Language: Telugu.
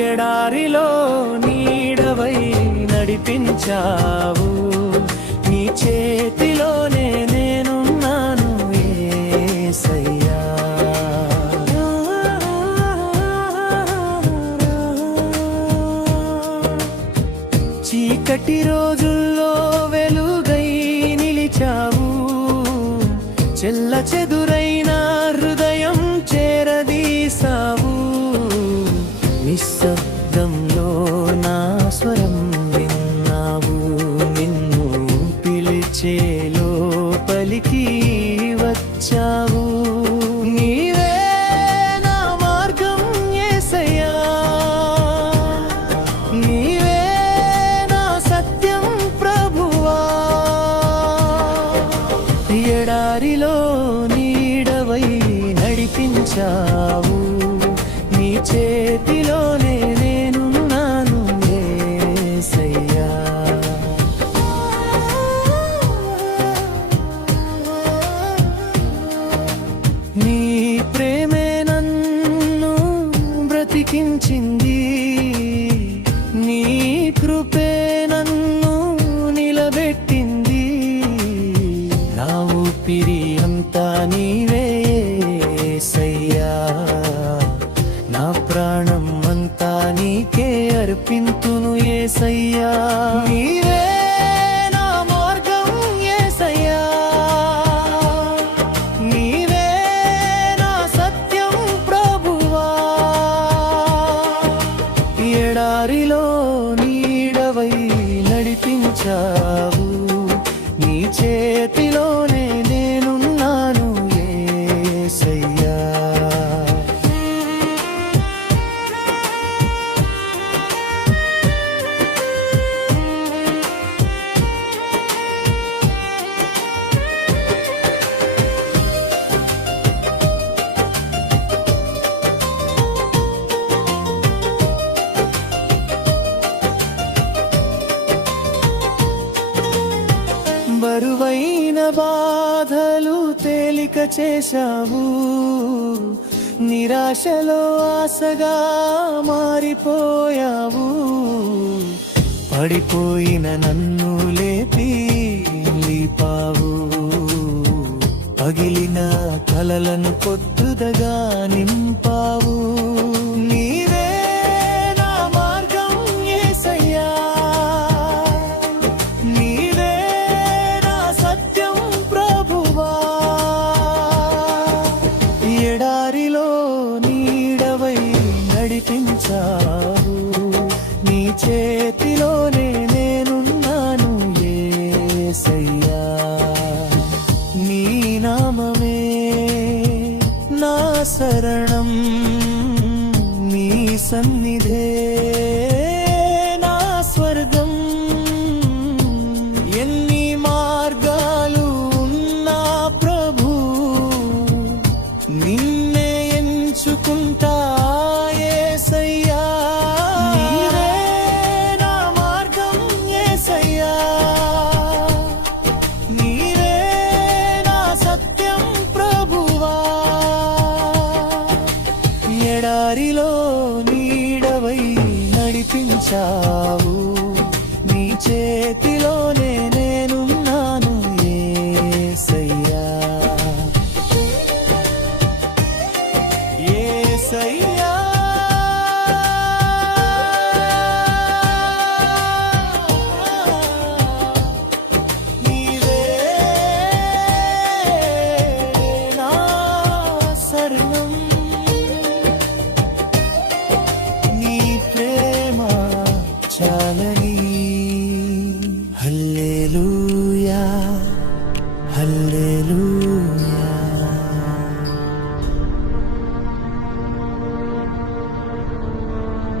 ఎడారిలో నీడవై నడిపించావు, నీ చేతిలోనే నేనున్నాను యేసయ్యా. చీకటి రోజుల్లో వెలుగై నిలిచావు, చెల్ల చెదురైన హృదయం చేరదీసావు. నిశ్శబ్దంలో నా స్వరం విన్నావు, నిన్ను పిలిచే లోపలికి వచ్చావు. నీవే నా మార్గం యేసయ్యా, నీవే నా సత్యం ప్రభువా. ఎడారిలో నీడవై నడిపించావు, నీ చేతిలోనే నేనున్నాను యేసయ్యా. నీ ప్రేమే నన్ను బ్రతికించింది, నీ కృపే నన్ను నిలబెట్టింది. నా ఊపిరి అంతా నీవే యేసయ్యా, నా ప్రాణం అంతా నీకే అర్పింతును యేసయ్యా. నీవే నా మార్గం యేసయ్యా, నీవే నా సత్యం ప్రభువా. ఎడారిలో నీడవై నడిపించావు, నీ చేతిలోనే నేనున్నాను యేసయ్యా. బరువైన బాధలు తేలిక చేశావు, నిరాశలో ఆశగా మారిపోయావు. పడిపోయిన నన్ను లేపావు, పగిలిన కలలను కొత్తగా నింపావు. నీవే నా మార్గం యేసయ్యా, నీవే నా సత్యం ప్రభువా. ఎడారిలో నీడవై నడిపించావు, నీ చేతిలోనే నేనున్నాను యేసయ్యా. నీ నామమే నా శరణం, నీ సన్నిధే నా స్వర్గం. ఎన్ని మార్గాలు ఉన్నా ప్రభు, నిన్నే ఎంచుకుంటా యేసయ్యా. నీవే నా మార్గం యేసయ్యా, నీవే నా సత్యం ప్రభువా. ఎడారిలో నీడవై నడిపించావు, నీ చేతిలోనే